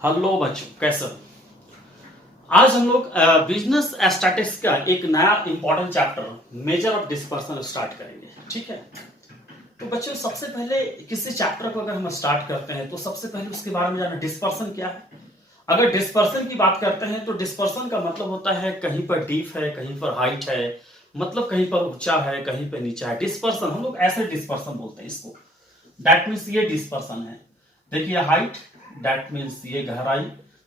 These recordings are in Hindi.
हेलो बच्चों, कैसे हो? आज हम लोग बिजनेस स्टैटिस्टिक्स का एक नया important chapter major of dispersion start करेंगे। ठीक है, तो बच्चों सबसे पहले किसी चैप्टर को अगर हम स्टार्ट करते हैं तो सबसे पहले उसके बारे में जाना, डिस्पर्सन क्या है। अगर डिस्पर्सन की बात करते हैं तो डिस्पर्सन का मतलब होता है कहीं पर डीप है, कहीं पर हाइट है, मतलब कहीं पर ऊंचा है, कहीं पर नीचा है। डिस्पर्सन हम लोग ऐसे डिस्पर्सन बोलते हैं इसको। दैट मीन्स ये डिस्पर्सन है। देखिए हाइट, दैट मीन्स ये गहराई,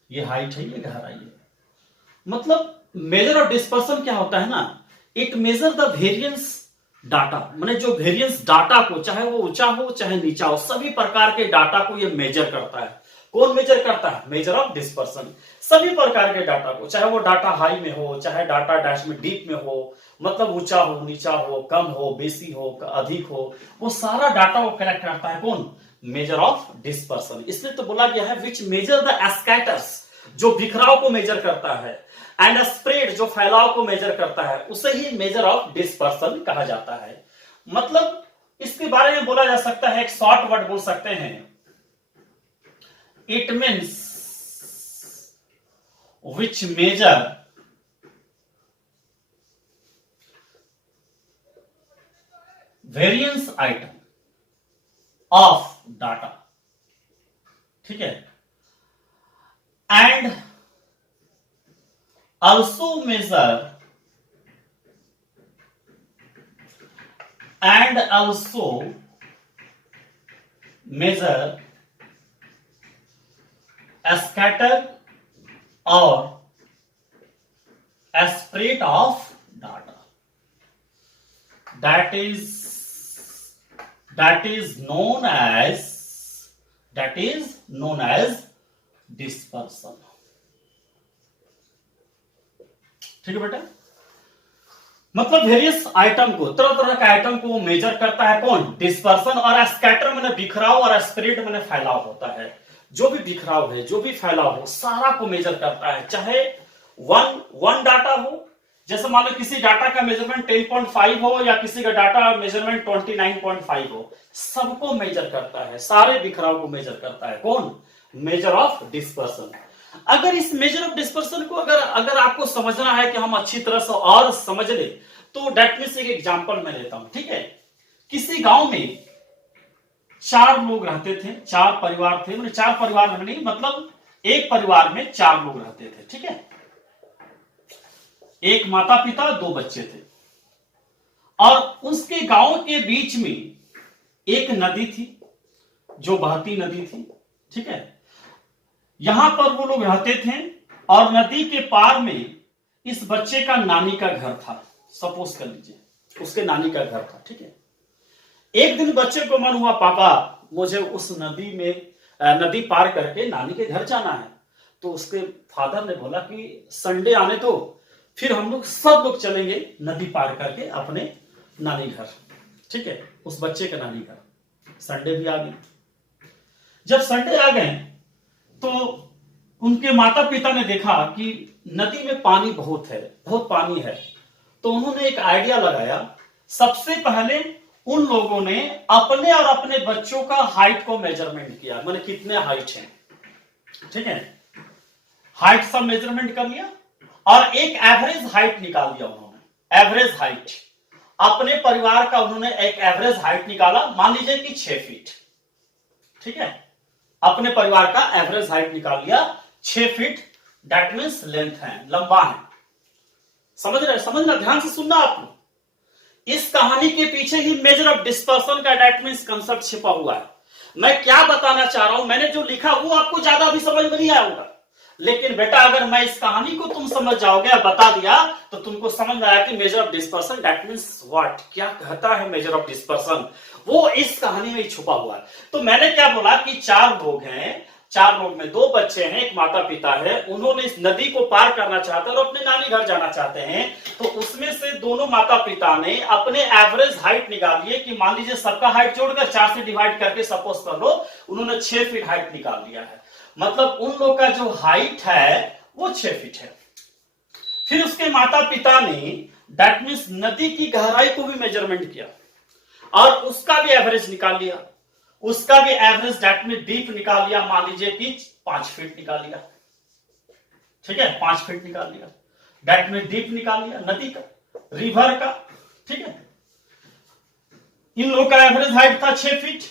ये हाइट है, ये गहराई है। मतलब मेजर ऑफ डिस्पर्सन क्या होता है ना, it measure the variance data, माने जो वेरियंस डाटा को, चाहे वो ऊंचा हो चाहे नीचा हो, सभी प्रकार के डाटा को ये मेजर करता है। कौन मेजर करता है? Major of dispersion. सभी प्रकार के डाटा को, चाहे वो डाटा हाई में हो, चाहे डाटा डैश में डीप में हो, मतलब ऊंचा हो, नीचा हो, कम हो, बेसी हो, अधिक हो, वो सारा डाटा वो कलेक्ट करता है। कौन? Measure of dispersion. इसलिए तो बोला गया है विच मेजर द स्कैटर्स, जो बिखराव को मेजर करता है, एंड स्प्रेड, जो फैलाव को मेजर करता है, उसे ही मेजर ऑफ डिस्पर्सन कहा जाता है। मतलब इसके बारे में बोला जा सकता है, एक शॉर्ट वर्ड बोल सकते हैं, it means which major variance item of data. ठीक है, and also measure and also measure a scatter or a spread of data. That is known as dispersion. ठीक है बेटा, मतलब वेरियस आइटम को, तरह तरह के आइटम को मेजर करता है। कौन? डिस्पर्सन। और स्कैटर मैंने बिखराव, और स्प्रेड मैंने फैलाव होता है। जो भी बिखराव है, जो भी फैलाव हो, सारा को मेजर करता है। चाहे वन डाटा हो, जैसे मान लो किसी डाटा का मेजरमेंट 10.5 हो या किसी का डाटा मेजरमेंट 29.5 हो, सबको मेजर करता है, सारे बिखराव को मेजर करता है। कौन? Measure of dispersion. अगर इस मेजर ऑफ डिस्पर्सन को अगर आपको समझना है कि हम अच्छी तरह से और समझ ले, तो डेट मीन्स एक एग्जांपल मैं लेता हूं। ठीक है, किसी गांव में 4 लोग रहते थे, 4 परिवार थे, मतलब 4 परिवार में नहीं, मतलब एक परिवार में 4 लोग रहते थे। ठीक है, एक माता पिता, 2 बच्चे थे, और उसके गांव के बीच में एक नदी थी, जो बहती नदी थी। ठीक है, यहां पर वो लोग रहते थे, और नदी के पार में इस बच्चे का नानी का घर था। सपोज कर लीजिए उसके नानी का घर था। ठीक है, एक दिन बच्चे को मन हुआ, पापा मुझे उस नदी पार करके नानी के घर जाना है। तो उसके फादर ने बोला कि संडे आने दो, फिर हम लोग सब लोग चलेंगे नदी पार करके अपने नानी घर। ठीक है, उस बच्चे का नानी घर। संडे भी आ गए। जब संडे आ गए तो उनके माता पिता ने देखा कि नदी में पानी बहुत है, बहुत पानी है। तो उन्होंने एक आइडिया लगाया। सबसे पहले उन लोगों ने अपने और अपने बच्चों का हाइट को मेजरमेंट किया, माने कितने हाइट हैं। ठीक है, हाइट सब मेजरमेंट कर लिया और एक एवरेज हाइट निकाल दिया उन्होंने। एवरेज हाइट अपने परिवार का उन्होंने एक एवरेज हाइट निकाला, मान लीजिए कि 6 फीट। ठीक है, अपने परिवार का एवरेज हाइट निकाल लिया 6 फीट। दैट मीन्स लेंथ है, लंबा है। समझना, ध्यान से सुनना आप। इस कहानी के पीछे ही मेजर ऑफ डिस्पर्सन का दैट मीन्स कंसेप्ट छिपा हुआ है। मैं क्या बताना चाह रहा हूं, मैंने जो लिखा वो आपको ज्यादा भी समझ में नहीं आया होगा, लेकिन बेटा अगर मैं इस कहानी को तुम समझ जाओगे, बता दिया, तो तुमको समझ में आया कि major of dispersion that means what, क्या कहता है मेजर ऑफ डिस्पर्सन, वो इस कहानी में छुपा हुआ है। तो मैंने क्या बोला कि 4 लोग हैं, 4 लोग में 2 बच्चे हैं, एक माता पिता है। उन्होंने इस नदी को पार करना चाहते हैं और अपने नानी घर जाना चाहते हैं। तो उसमें से दोनों माता पिता ने अपने एवरेज हाइट निकाल लिए कि मान लीजिए सबका हाइट जोड़कर 4 से डिवाइड करके सपोज कर लो, उन्होंने 6 फीट हाइट निकाल लिया है। मतलब उन लोग का जो हाइट है वो 6 फीट है। फिर उसके माता पिता ने दैट मीन्स नदी की गहराई को भी मेजरमेंट किया और उसका भी एवरेज निकाल लिया, उसका भी एवरेज दैट मीन डीप निकाल लिया। मान लीजिए कि 5 फीट निकाल लिया, ठीक है, 5 फीट निकाल लिया। डेट में डीप निकाल लिया नदी का, रिवर का, ठीक है। इन लोगों का एवरेज हाइट था 6 फीट,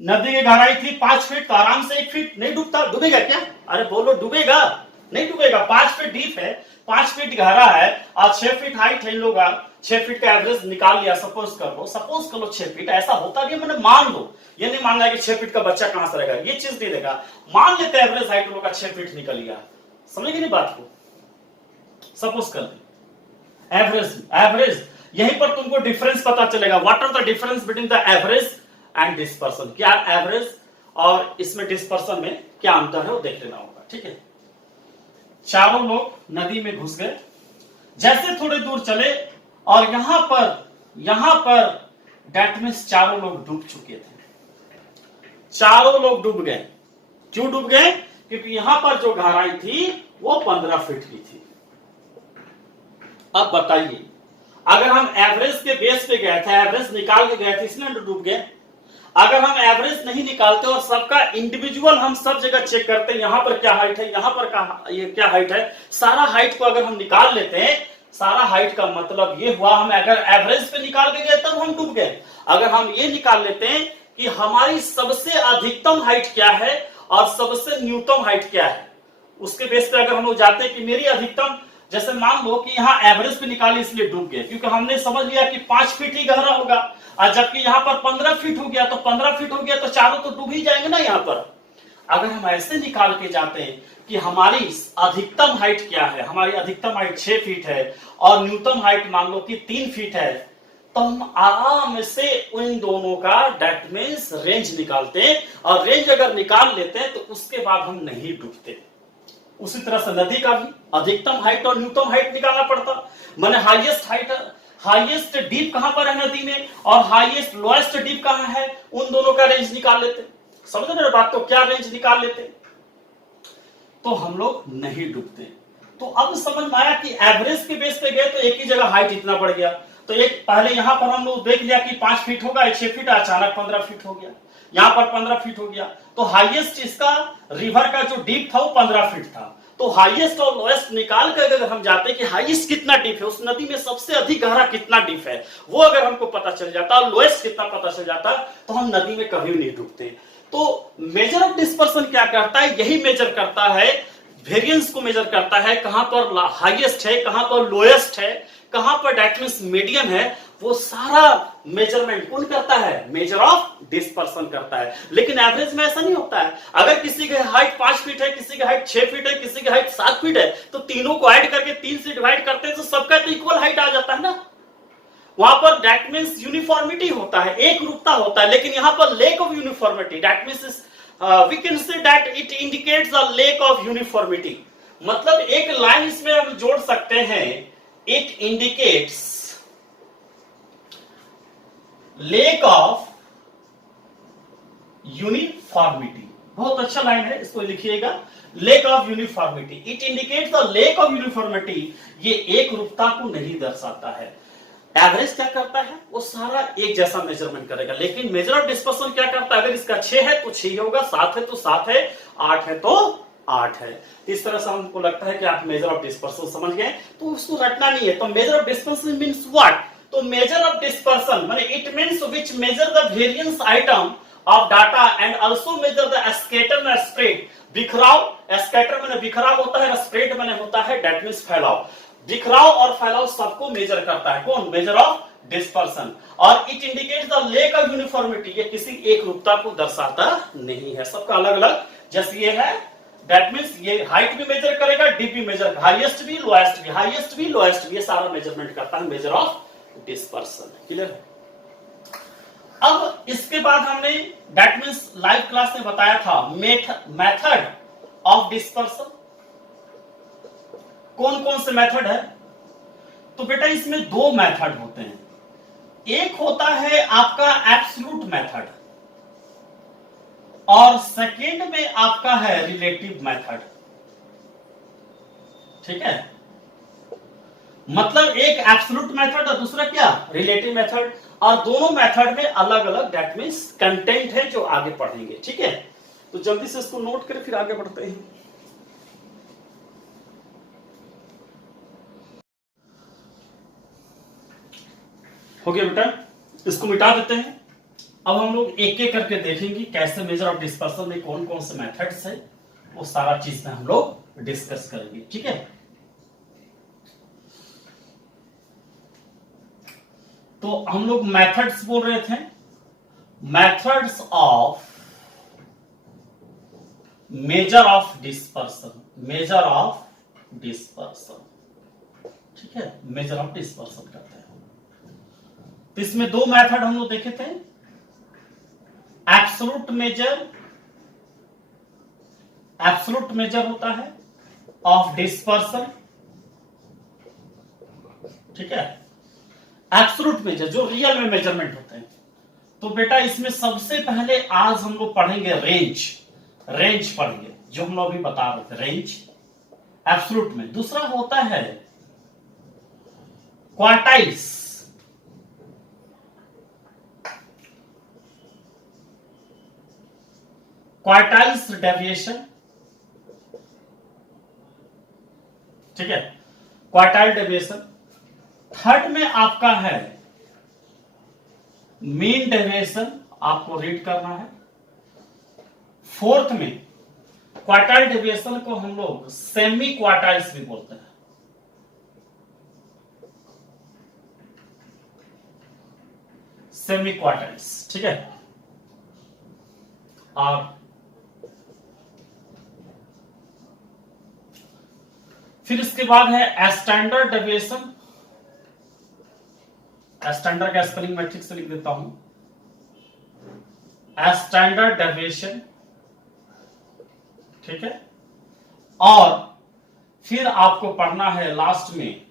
नदी की गहराई थी 5 फीट, तो आराम से 1 फीट नहीं डूबता। डूबेगा क्या? अरे बोलो, डूबेगा? नहीं डूबेगा। 5 फीट डीप है, 5 फीट गहरा है और 6 फीट हाइट है। इन लोग 6 फीट का एवरेज निकाल लिया, सपोज कर लो 6 फीट। ऐसा होता नहीं, मैंने मान लो, ये नहीं मान लिया कि 6 फीट का बच्चा कहां से रहेगा, ये चीज नहीं देगा। मान लेते एवरेज हाइट लोग का 6 फीट निकल गया, समझेगी नहीं बात को? सपोज कर ले एवरेज यहीं पर तुमको डिफरेंस पता चलेगा। What are the difference between the average and dispersion? क्या एवरेज और इसमें डिस्पर्सन में क्या अंतर है वो देख लेना होगा, ठीक है। चारों लोग नदी में घुस गए, जैसे थोड़े दूर चले और यहां पर डेट मींस चारों लोग डूब चुके थे। चारों लोग डूब गए। क्यों डूब गए? क्योंकि यहां पर जो गहराई थी वो 15 फीट की थी। अब बताइए, अगर हम एवरेज के बेस पे गए थे, एवरेज निकाल के गए थे, इसलिए डूब गए। अगर हम एवरेज नहीं निकालते और सबका इंडिविजुअल हम सब जगह चेक करते हैं, यहां पर क्या हाइट है, यहां पर ये क्या हाइट है, सारा हाइट को अगर हम निकाल लेते हैं, सारा हाइट का मतलब ये हुआ हम अगर एवरेज पे निकाल के गए तब हम डूब गए। अगर हम ये निकाल लेते हैं कि हमारी सबसे अधिकतम हाइट क्या है और सबसे न्यूनतम हाइट क्या है, उसके बेस पे अगर हम लोग जाते हैं कि मेरी अधिकतम, जैसे मान लो कि यहाँ एवरेज पे निकाले इसलिए डूब गए, क्योंकि हमने समझ लिया कि 5 फीट ही गहरा होगा, और जबकि यहाँ पर 15 फीट हो गया, तो 15 फीट हो गया तो चारों तो डूब ही जाएंगे ना। यहाँ पर अगर हम ऐसे निकाल के जाते हैं कि हमारी अधिकतम हाइट क्या है, हमारी अधिकतम हाइट 6 फीट है और न्यूनतम हाइट मान लो कि 3 फीट है, तो हम आराम से उन दोनों का डेट मींस रेंज निकालते हैं, और रेंज अगर निकाल लेते हैं तो उसके बाद हम नहीं डूबते। उसी तरह से नदी का भी अधिकतम हाइट और न्यूनतम हाइट निकालना पड़ता। मैंने हाईएस्ट डीप कहां पर है नदी में और हाईएस्ट लोएस्ट डीप कहां है, उन दोनों का रेंज निकाल लेते। समझ रहे बात? तो क्या रेंज निकाल लेते तो हम लोग नहीं डूबते। तो अब समझ में आया कि एवरेज के बेस पे गए तो एक ही जगह हाइट इतना बढ़ गया। तो एक पहले यहां पर हम लोग देख लिया कि 5 फीट होगा, 6 फीट, अचानक 15 फीट हो गया, यहां पर 15 फीट हो गया। तो हाईएस्ट इसका रिवर का जो डीप था वो 15 फीट था। तो हाईएस्ट और लोएस्ट निकाल कर अगर हम जाते कि हाईएस्ट कितना डीप है, उस नदी में सबसे अधिक गहरा कितना डीप है, वो अगर हमको पता चल जाता और लोएस्ट कितना पता चल जाता, तो हम नदी में कभी नहीं डूबते। तो मेजर ऑफ डिस्पर्सन क्या करता है? यही मेजर करता है, वेरिएंस को मेजर करता है, कहां पर हाईएस्ट है, कहां पर लोएस्ट है, कहां पर डेट मींस मीडियम है, वो सारा मेजरमेंट कौन करता है? मेजर ऑफ डिस्पर्सन करता है। लेकिन एवरेज में ऐसा नहीं होता है। अगर किसी की हाइट 5 फीट है, किसी की हाइट 6 फीट है, किसी की हाइट 7 फीट है, तो तीनों को ऐड करके 3 से डिवाइड करते हैं तो सबका तो इक्वल हाइट आ जाता है ना। वहां पर डेट मींस यूनिफॉर्मिटी होता है, एक रूपता होता है। लेकिन यहां पर lack of uniformity, that means we can say that it indicates a lack of uniformity. मतलब एक लाइन इसमें हम जोड़ सकते हैं, it indicates lack of uniformity. बहुत अच्छा लाइन है, इसको लिखिएगा, lack of uniformity. It indicates the lack of uniformity. ये एक रूपता को नहीं दर्शाता है। एवरेज क्या करता है? वो सारा एक जैसा मेजरमेंट करेगा। लेकिन मेजर ऑफ डिस्पर्सन क्या करता है? अगर इसका 6 है तो 6 होगा, 7 है तो 7 है, 8 है तो 8 है। इस तरह से हमको लगता है कि आप मेजर ऑफ डिस्पर्सन समझ गए, तो उसको रटना नहीं है। तो major of dispersion means what? तो मेजर ऑफ डिस्पर्सन माने it means which measure the variance item of data and also measure the scatter and spread. बिखराव, स्कैटर माने बिखराव होता है, स्प्रेड माने होता है डेट मींस फैलाव। बिखराव और फैलाव सबको मेजर करता है कौन? Measure of dispersion. और it indicates the lack of uniformity. ये किसी एक रूपता को दर्शाता नहीं है, सबका अलग अलग। जैसे ये है, दैट मींस ये हाइट भी मेजर करेगा, डीप भी मेजर, हाईएस्ट भी लोएस्ट भी, हाईएस्ट भी लोएस्ट भी, ये सारा मेजरमेंट करता है मेजर ऑफ डिस्पर्सन। क्लियर है? अब इसके बाद हमने दैट मींस लाइव क्लास में बताया था मेथड ऑफ डिस्पर्सन। कौन कौन से मेथड है? तो बेटा इसमें 2 मेथड होते हैं। एक होता है आपका एब्सोल्यूट मेथड और सेकेंड में आपका है रिलेटिव मेथड। ठीक है? मतलब एक एब्सोल्यूट मेथड और दूसरा क्या? Relative method. और दोनों मेथड में अलग अलग दैट मींस कंटेंट है जो आगे पढ़ेंगे। ठीक है? तो जल्दी से इसको नोट करें, फिर आगे बढ़ते हैं। हो गया बेटा, इसको मिटा देते हैं। अब हम लोग एक एक करके देखेंगे कैसे मेजर ऑफ डिस्पर्सन में कौन कौन से मेथड्स है, वो सारा चीज में हम लोग डिस्कस करेंगे, ठीक है। तो हम लोग मेथड्स बोल रहे थे, methods of major of dispersion, major of dispersion, ठीक है, मेजर ऑफ डिस्पर्सन करते हैं। तो इसमें दो मेथड हम लोग देखे थे, एब्सोल्यूट मेजर, एब्सोल्यूट मेजर होता है ऑफ डिस्पर्सन, ठीक है, एब्सोल्यूट मेजर जो रियल में मेजरमेंट होते हैं। तो बेटा इसमें सबसे पहले आज हम लोग पढ़ेंगे रेंज, रेंज पढ़ेंगे जो हम लोग अभी बता रहे थे, रेंज एब्सोल्यूट में। दूसरा होता है क्वार्टाइल्स, क्वार्टाइल्स डेविएशन, ठीक है, क्वार्टाइल डेविएशन। थर्ड में आपका है मीन डेविएशन, आपको रीड करना है। फोर्थ में क्वार्टाइल डेविएशन को हम लोग सेमी क्वार्टाइल्स भी बोलते हैं, सेमी क्वार्टाइल्स, ठीक है। और फिर इसके बाद है स्टैंडर्ड डेविएशन, स्टैंडर्ड का स्पेलिंग मैट्रिक्स से लिख देता हूं, स्टैंडर्ड डेविएशन, ठीक है। और फिर आपको पढ़ना है लास्ट में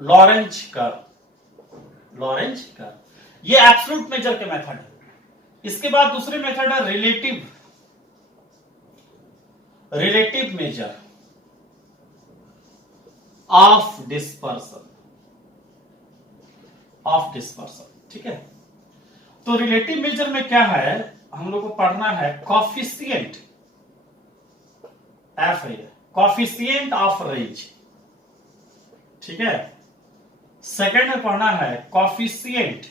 लॉरेंज कर्व, लॉरेंज कर्व। ये एब्सोल्यूट मेजर के मेथड है। इसके बाद दूसरे मेथड है relative, relative major of dispersion, of dispersion, ठीक है। तो रिलेटिव मेजर में क्या है, हम लोग को पढ़ना है कॉफिशिएंट, एफ है कॉफिशिएंट ऑफ रेंज, ठीक है। सेकेंड में पढ़ना है coefficient,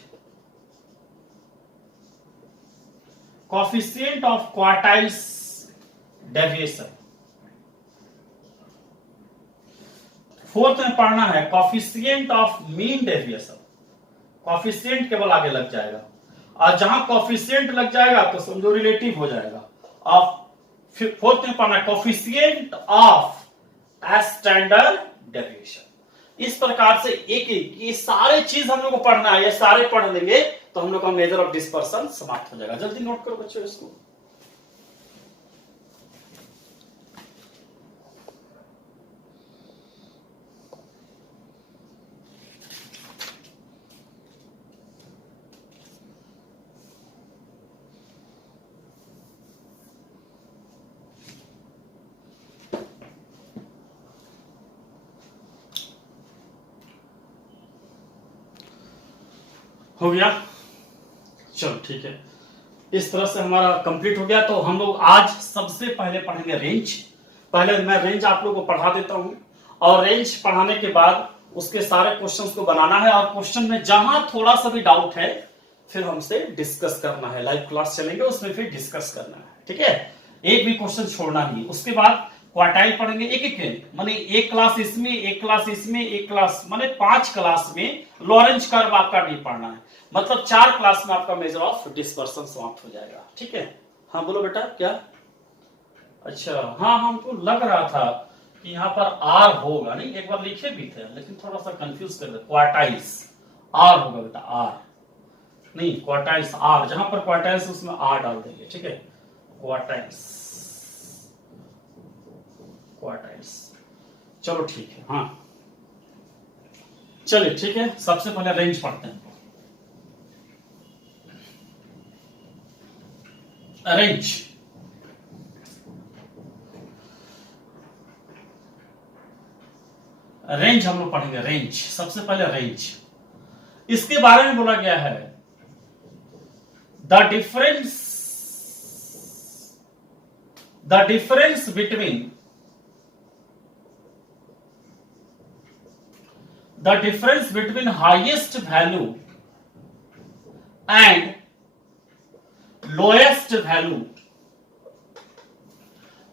coefficient of quartiles deviation. Fourth में पढ़ना है coefficient of mean deviation, coefficient केवल आगे लग जाएगा, और जहां कॉफिशिएंट लग जाएगा तो समझो रिलेटिव हो जाएगा। और फिर फोर्थ में पढ़ना है कॉफिशिएंट ऑफ स्टैंडर्ड डेविएशन। इस प्रकार से एक एक ये सारे चीज हम लोग को पढ़ना है, ये सारे पढ़ लेंगे तो हम लोग का मेजर ऑफ डिस्पर्सन समाप्त हो जाएगा। जल्दी नोट करो बच्चों इसको। हो गया, चलो ठीक है। इस तरह से हमारा कंप्लीट हो गया। तो हम लोग आज सबसे पहले पढ़ेंगे रेंज। पहले मैं रेंज आप लोगों को पढ़ा देता हूं, और रेंज पढ़ाने के बाद उसके सारे क्वेश्चंस को बनाना है, और क्वेश्चन में जहां थोड़ा सा भी डाउट है फिर हमसे डिस्कस करना है। लाइव क्लास चलेंगे उसमें फिर डिस्कस करना है, ठीक है। एक भी क्वेश्चन छोड़ना नहीं। उसके बाद क्वार्टाइल पढ़ेंगे एक एक, माने एक क्लास इसमें, एक क्लास इसमें, एक क्लास, माने 5 क्लास में लॉरेंज कर्व आपका नहीं पढ़ना है। मतलब 4 क्लास में आपका मेजर ऑफ डिस्पर्सन समाप्त हो जाएगा, ठीक है। हाँ बोलो बेटा क्या? अच्छा हाँ, हमको लग रहा था कि यहाँ पर आर होगा, नहीं एक बार लिखे भी थे लेकिन थोड़ा सा कंफ्यूज कर दे। क्वार्टाइल्स आर होगा बेटा, आर नहीं क्वार्टाइल्स आर, जहां पर क्वार्टाइल्स उसमें आर डाल देंगे, ठीक है। क्वार्टाइल्स, क्वार्टाइल्स, चलो ठीक है। हाँ चलिए ठीक है, सबसे पहले रेंज पढ़ते हैं। रेंज, रेंज हम लोग पढ़ेंगे। रेंज सबसे पहले रेंज, इसके बारे में बोला गया है the difference the difference between highest value and lowest value,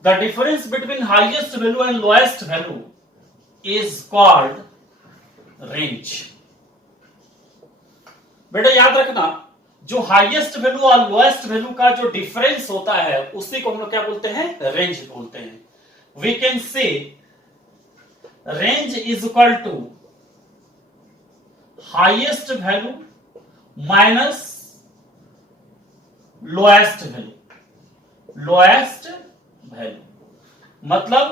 the difference between highest value and lowest value is called range. बेटा याद रखना, जो हाईएस्ट वैल्यू और लोएस्ट वैल्यू का जो डिफरेंस होता है उसी को हम लोग क्या बोलते हैं, रेंज बोलते हैं. We can say range is equal to highest value minus lowest value. मतलब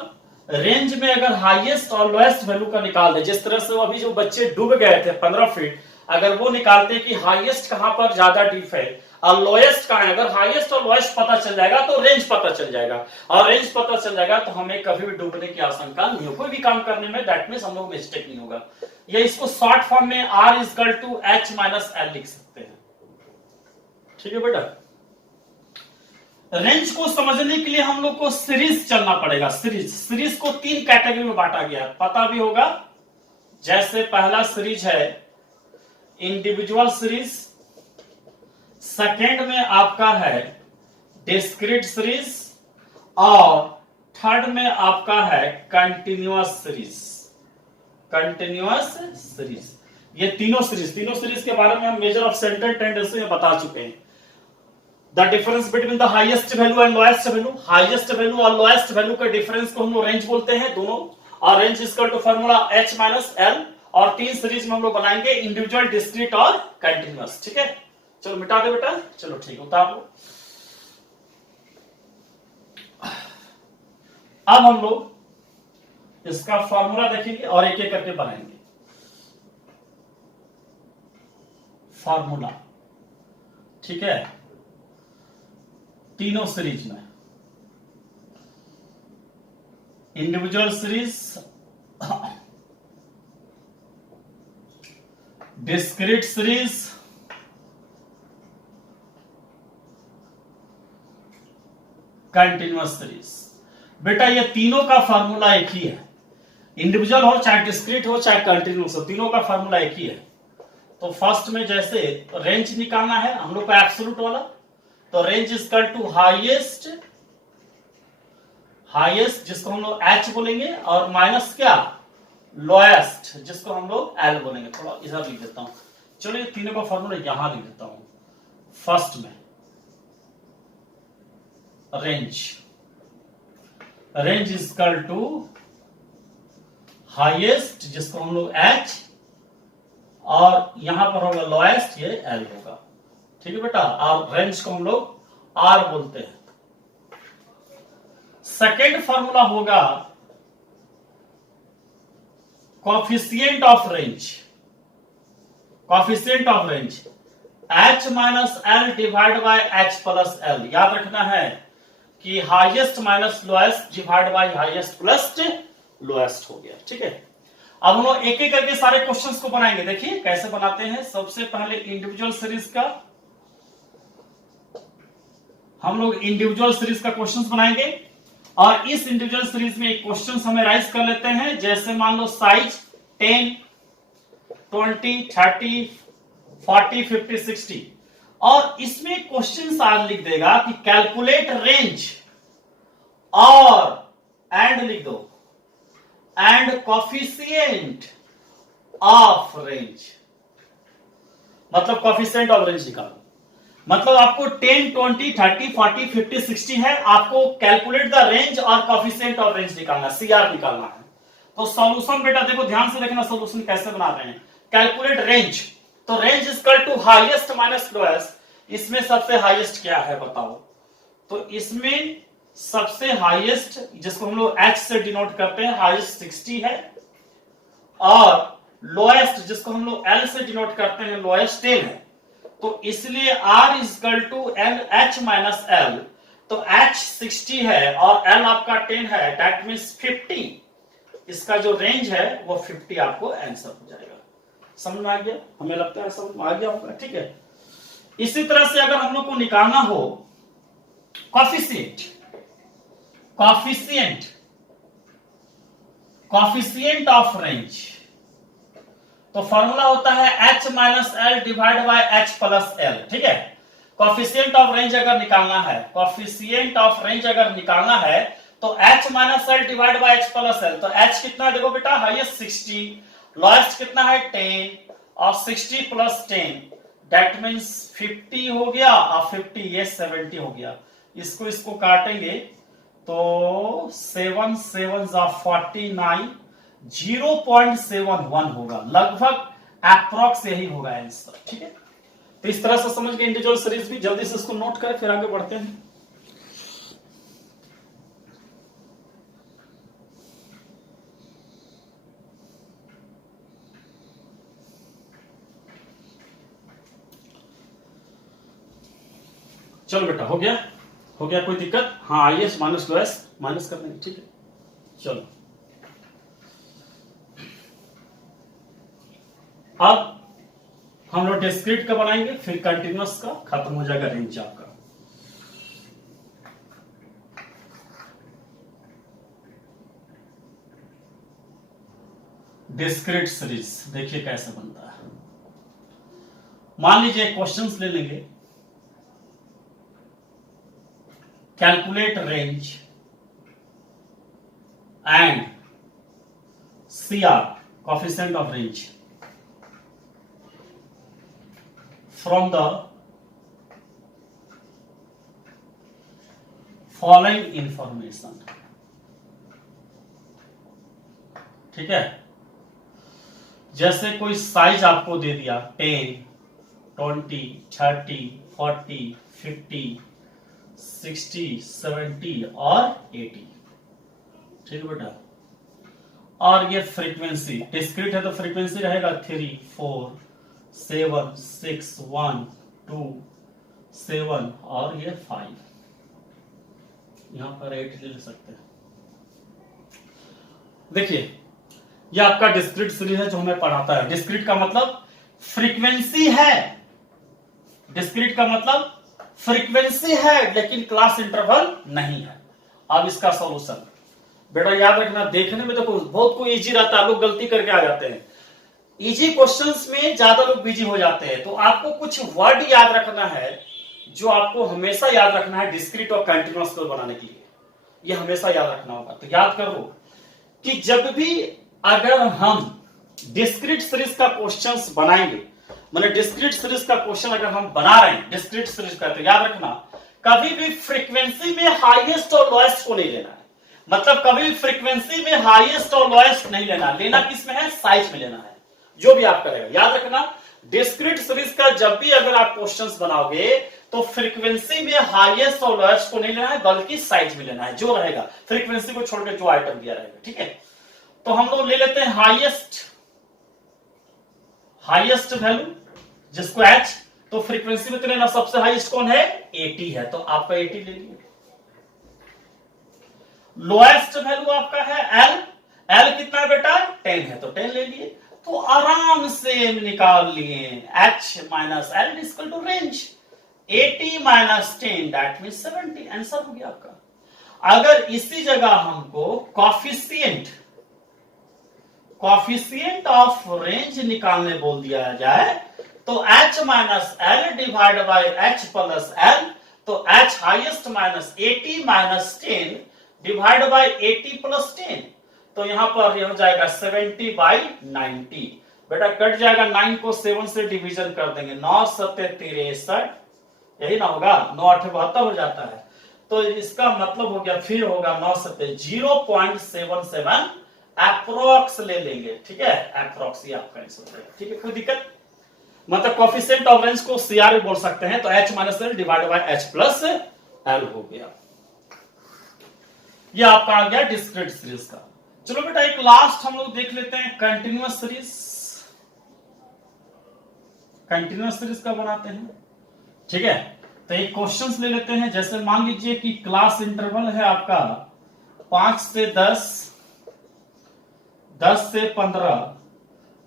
रेंज में अगर हाईएस्ट और लोएस्ट वैल्यू का निकाल दे, जिस तरह से अभी जो बच्चे डूब गए थे 15 फीट, अगर वो निकालते कि हाईएस्ट कहां पर ज्यादा डीप है और लोएस्ट कहां है, अगर हाईएस्ट और लोएस्ट पता चल जाएगा तो रेंज पता चल जाएगा, और रेंज पता चल जाएगा तो हमें कभी भी डूबने की आशंका नहीं हो, कोई भी काम करने में दैट मींस हम लोग मिस्टेक नहीं होगा. या इसको शॉर्ट फॉर्म में R equal to H minus L लिख सकते हैं. ठीक है बेटा. रेंज को समझने के लिए हम लोग को सीरीज चलना पड़ेगा. सीरीज को 3 कैटेगरी में बांटा गया है, पता भी होगा. जैसे पहला सीरीज है इंडिविजुअल सीरीज, सेकेंड में आपका है डिस्क्रीट सीरीज, और थर्ड में आपका है कंटिन्यूअस सीरीज. ये तीनों सीरीज के बारे में हम मेजर ऑफ सेंटर टेंडेंसी में बता चुके हैं. The difference between the highest value and lowest value, highest value और लोएस्ट वैल्यू के डिफरेंस को हम लोग रेंज बोलते हैं दोनों, और range is equal to formula H minus L. और 3 सीरीज में हम लोग बनाएंगे इंडिविजुअल, डिस्क्रीट और कंटिन्यूअस. ठीक है, चलो मिटा दे बेटा. चलो ठीक है, उतार लो. अब हम लोग इसका फार्मूला देखेंगे और एक एक करके बनाएंगे. फार्मूला ठीक है, तीनों सीरीज में individual series, discrete series, continuous series. बेटा ये तीनों का फार्मूला एक ही है. इंडिविजुअल हो चाहे डिस्क्रीट हो चाहे कंटिन्यूअस हो, तीनों का फार्मूला एक ही है. तो फर्स्ट में जैसे रेंज निकालना है हम लोग का एब्सोल्यूट वाला, तो range is equal to highest जिसको हम लोग H बोलेंगे, और माइनस क्या, लोएस्ट जिसको हम लोग L बोलेंगे. थोड़ा इधर लिख देता हूं. चलो ये तीनों का फॉर्मूला यहां लिख देता हूं. फर्स्ट में range is equal to highest जिसको हम लोग H, और यहां पर होगा लोएस्ट, ये L होगा. ठीक है बेटा, और रेंज को हम लोग R बोलते हैं. सेकेंड फॉर्मूला होगा coefficient of range H minus L divide by H plus L. याद रखना है कि highest minus lowest divide by highest plus lowest हो गया. ठीक है, अब हम लोग एक एक करके सारे क्वेश्चंस को बनाएंगे. देखिए कैसे बनाते हैं. सबसे पहले इंडिविजुअल सीरीज का हम लोग इंडिविजुअल सीरीज का क्वेश्चंस बनाएंगे, और इस इंडिविजुअल सीरीज में एक क्वेश्चंस हमें राइज कर लेते हैं. जैसे मान लो साइज 10, 20, 30, 40, 50, 60, और इसमें क्वेश्चंस आज लिख देगा कि कैलकुलेट रेंज और एंड लिख दो एंड कोफिशिएंट ऑफ रेंज, मतलब कोफिशिएंट ऑफ रेंज निकालो. मतलब आपको 10, 20, 30, 40, 50, 60 है, आपको कैलकुलेट द रेंज और कोफिशिएंट ऑफ रेंज निकालना, CR निकालना है. तो सॉल्यूशन बेटा देखो ध्यान से देखना, सॉल्यूशन कैसे बना रहे हैं. कैलकुलेट रेंज, तो range is equal to highest minus lowest. इसमें सबसे हाईएस्ट क्या है बताओ. तो इसमें सबसे हाईएस्ट जिसको हम लोग H से डिनोट करते हैं, हाईएस्ट 60 है, और लोएस्ट जिसको हम लोग L से डिनोट करते हैं, लोएस्ट 10 है. तो इसलिए R is equal to H minus L. तो H 60 है और L आपका 10 है, दैट मींस 50. इसका जो रेंज है वो 50 आपको आंसर हो जाएगा. समझ में आ गया? हमें लगता है समझ में आ गया होगा. ठीक है, इसी तरह से अगर हम लोग को निकालना हो कोफिशिएंट, कॉफिशिएंट ऑफ रेंज, तो फॉर्मूला होता है h minus L divide by h plus L. ठीक है, कॉफिशिएंट ऑफ रेंज अगर निकालना है, कॉफिशिएंट ऑफ रेंज अगर निकालना है तो h minus L divide by h plus L. तो h कितना है देखो बेटा, हाईएस्ट 60, लोएस्ट कितना है 10, और 60 प्लस 10 दैट मीन्स 50 हो गया, और 50 ये 70 हो गया। इसको काटेंगे तो 7 7 49, 0.71 होगा, लगभग अप्रॉक्स यही होगा आंसर। ठीक है, तो इस तरह से समझ गए इंडिविजुअल सीरीज भी। जल्दी से इसको नोट करें, फिर आगे बढ़ते हैं। चलो बेटा, हो गया कोई दिक्कत? हाँ, आईएस माइनस लोएस माइनस कर देंगे। ठीक है, चलो अब हम लोग डिस्क्रीट का बनाएंगे, फिर कंटिन्यूअस का, खत्म हो जाएगा रेंज आपका। डिस्क्रीट सीरीज देखिए कैसे बनता है। मान लीजिए क्वेश्चंस ले लेंगे, calculate range and CR coefficient of range from the following information। ठीक है, जैसे कोई साइज आपको दे दिया 10, 20, 30, 40, 50, 60, 70 और 80। ठीक है बेटा, और ये फ्रीक्वेंसी डिस्क्रीट है तो फ्रीक्वेंसी रहेगा 3, 4, 7, 6, 1, 2, 7 और ये 5, यहां पर 8 ले सकते हैं। देखिए, ये आपका डिस्क्रीट सीरीज है जो हमें पढ़ाता है। डिस्क्रीट का मतलब फ्रीक्वेंसी है, डिस्क्रीट का मतलब फ्रीक्वेंसी है, लेकिन क्लास इंटरवल नहीं है। अब इसका सॉल्यूशन बेटा याद रखना, देखने में तो बहुत कोई इजी रहता है, लोग गलती करके आ जाते हैं। इजी क्वेश्चंस में ज्यादा लोग बिजी हो जाते हैं, तो आपको कुछ वर्ड याद रखना है जो आपको हमेशा याद रखना है डिस्क्रीट और कंटिन्यूअस को बनाने के लिए। ये हमेशा याद रखना होगा। तो याद करो कि जब भी अगर हम डिस्क्रीट सीरीज का क्वेश्चंस बनाएंगे, मतलब डिस्क्रीट सीरीज का क्वेश्चन अगर हम बना रहे हैं डिस्क्रीट सीरीज का, तो याद रखना कभी भी फ्रीक्वेंसी में हाईएस्ट और लोएस्ट को नहीं लेना है। मतलब कभी भी फ्रीक्वेंसी में हाईएस्ट और लोएस्ट नहीं लेना, लेना किस में है, साइज में लेना है। जो भी आप करेगा याद रखना, डिस्क्रीट सीरीज का जब भी अगर आप क्वेश्चंस बनाओगे तो फ्रीक्वेंसी में हाईएस्ट और लोएस्ट को नहीं लेना है, बल्कि साइज में लेना है। जो रहेगा फ्रीक्वेंसी को छोड़कर जो आइटम दिया रहेगा। ठीक है, तो हम लोग ले लेते हैं हाईएस्ट वैल्यू जिसको h, तो फ्रीक्वेंसी में तो लेना सबसे हाईएस्ट कौन है, 80 है, तो आपका 80 ले लीजिए। लोएस्ट वैल्यू आपका है l कितना है बेटा, 10 है, तो 10 ले लिए, तो आराम से निकाल लिए h minus L equal to range 80 minus 10 that means 70। Answer हो गया आपका। अगर इसी जगह हमको कॉफिशिएंट ऑफ रेंज निकालने बोल दिया जाए तो h minus L divide by h plus L, तो h highest minus 80 minus 10 divide by 80 plus 10, तो यहां पर यह हो जाएगा 70 बाय 90। बेटा कट जाएगा, 9 को 7 से डिवीजन कर देंगे, 9 7 63, यही ना होगा, 9 8 72 हो जाता है। तो इसका मतलब हो गया, फिर होगा 9 7 0.77 अप्रोक्स ले लेंगे। ठीक है, अप्रोक्स ही आपका आंसर है। ठीक है, कोई दिक्कत? मतलब कोफिशिएंट ऑफ रेंज को CR भी बोल सकते हैं, तो h minus L divide by h plus L हो गया। ये आपका आ गया डिस्क्रीट सीरीज का। चलो बेटा एक लास्ट हम लोग देख लेते हैं कंटिन्यूअस सीरीज। कंटिन्यूअस सीरीज का बनाते हैं। ठीक है, तो एक क्वेश्चंस ले लेते हैं। जैसे मान लीजिए कि क्लास इंटरवल है आपका 5 से 10, 10 से 15,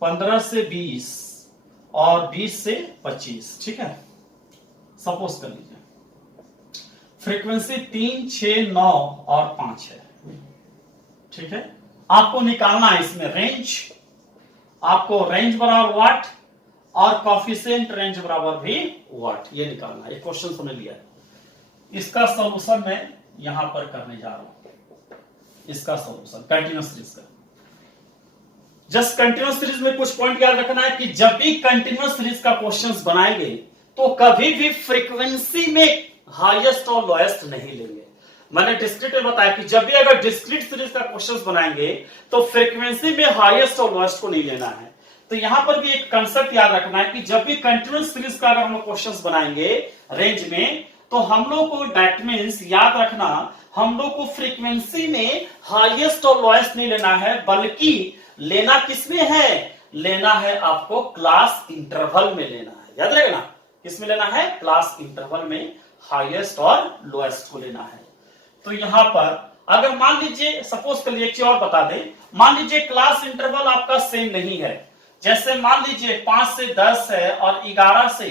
15 से 20 और 20 से 25। ठीक है, सपोज कर लीजिए फ्रीक्वेंसी 3, 6, 9 और 5 है। ठीक है, आपको निकालना है इसमें रेंज, आपको रेंज बराबर वाट और कॉफिशिएंट रेंज बराबर भी वाट, ये निकालना है। एक क्वेश्चन हमने लिया है, इसका सॉल्यूशन मैं यहां पर करने जा रहा हूं। इसका सॉल्यूशन कंटीन्यूअस सीरीज का, जस्ट कंटीन्यूअस सीरीज में कुछ पॉइंट याद रखना है कि जब भी कंटीन्यूअस सीरीज का क्वेश्चंस बनाएंगे तो कभी भी फ्रीक्वेंसी में हाईएस्ट और लोएस्ट नहीं लेंगे। मैंने डिस्क्रीट में बताया कि जब भी अगर डिस्क्रीट सीरीज का क्वेश्चंस बनाएंगे तो फ्रीक्वेंसी में हाईएस्ट और लोएस्ट को नहीं लेना है। तो यहां पर भी एक कंसेप्ट याद रखना है कि जब भी कंटीन्यूअस सीरीज का अगर हम लोग क्वेश्चंस बनाएंगे रेंज में, तो हम लोग को दैट मींस याद रखना, हम लोग को फ्रीक्वेंसी में हाईएस्ट और लोएस्ट नहीं लेना है, बल्कि लेना किसमें है, लेना है आपको क्लास इंटरवल में लेना है। याद रहेगा ना, किसमें लेना है, क्लास इंटरवल में हाईएस्ट और लोएस्ट को लेना है। तो यहां पर अगर मान लीजिए सपोज कर लिए, एक चीज और बता दें, मान लीजिए क्लास इंटरवल आपका सेम नहीं है, जैसे मान लीजिए 5 से 10 है और 11 से,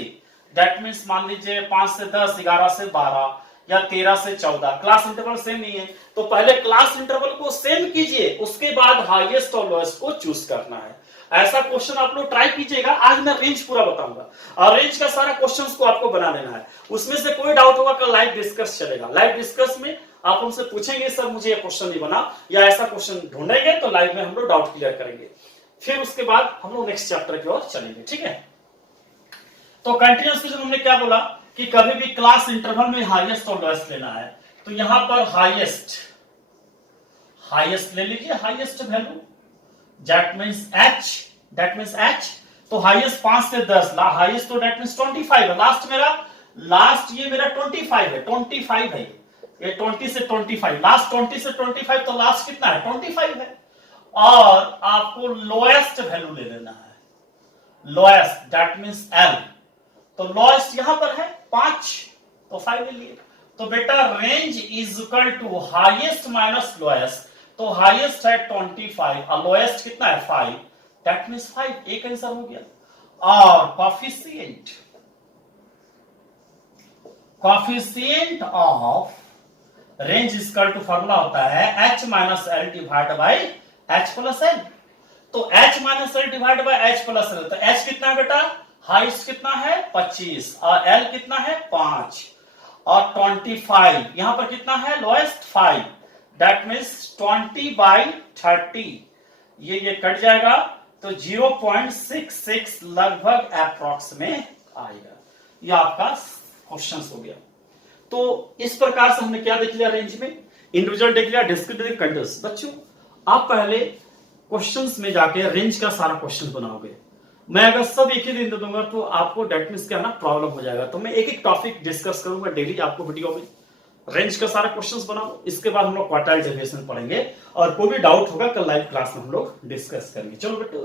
दैट मीन्स मान लीजिए 5 से 10, 11 से 12 या 13 से 14, क्लास इंटरवल सेम नहीं है, तो पहले क्लास इंटरवल को सेम कीजिए, उसके बाद हाईएस्ट और लोएस्ट को चूज करना है। ऐसा क्वेश्चन आप लोग ट्राई कीजिएगा। आज मैं रेंज पूरा बताऊंगा और रेंज का सारा क्वेश्चंस को आपको बना लेना है। उसमें से कोई डाउट होगा कल लाइव डिस्कस चलेगा। लाइव डिस्कस में आप हमसे पूछेंगे सर मुझे ये क्वेश्चन नहीं बना, या ऐसा क्वेश्चन ढूंढेंगे, तो लाइव में हम लोग डाउट क्लियर करेंगे। फिर उसके बाद हम लोग नेक्स्ट चैप्टर की ओर चलेंगे। ठीक है, तो कंटीन्यूअस सीरीज में हमने क्या बोला कि कभी भी क्लास इंटरवल में हाईएस्ट और लोएस्ट लेना है। तो यहां पर हाईएस्ट ले लीजिए, highest value that means h, तो हाईएस्ट 5 से 10, हाईएस्ट तो दैट मींस 25 है, लास्ट ये मेरा 25 है, ये 20 से 25, लास्ट 20 से 25, तो लास्ट कितना है, 25 है। और आपको लोएस्ट वैल्यू ले लेना है, लोएस्ट दैट मींस l, तो लोएस्ट यहां पर है 5, तो 5 ले लिए। तो बेटा range is equal to highest minus lowest, तो हाईएस्ट है 25 और लोएस्ट कितना है 5, दैट मींस 5, एक आंसर हो गया। और coefficient of range is equal to formula होता है h minus L divide by h plus L, तो h minus L divide by h plus L, तो h कितना है बेटा, हाईएस्ट कितना है 25 और l कितना है 5 और 25, यहां पर कितना है लोएस्ट 5, दैट मींस 20/30, ये कट जाएगा तो 0.66 लगभग अप्रॉक्स में आएगा। ये आपका क्वेश्चन हो गया। तो इस प्रकार से हमने क्या देख लिया, रेंज में इंडिविजुअल देख लिया, डिस्क्रीट देख, कंटीन्यूअस। बच्चों आप पहले क्वेश्चंस में जाके रेंज का सारा क्वेश्चन बनाओगे। मैं अगर सब एक ही दिन दे दूंगा तो आपको डेट मींस क्या ना प्रॉब्लम हो जाएगा। तो मैं एक एक टॉपिक डिस्कस करूंगा डेली आपको वीडियो में। रेंज का सारा क्वेश्चंस बनाओ, इसके बाद हम लोग क्वार्टाइल डेविएशन पढ़ेंगे और कोई भी डाउट होगा कल लाइव क्लास में हम लोग डिस्कस करेंगे। चलो बेटे,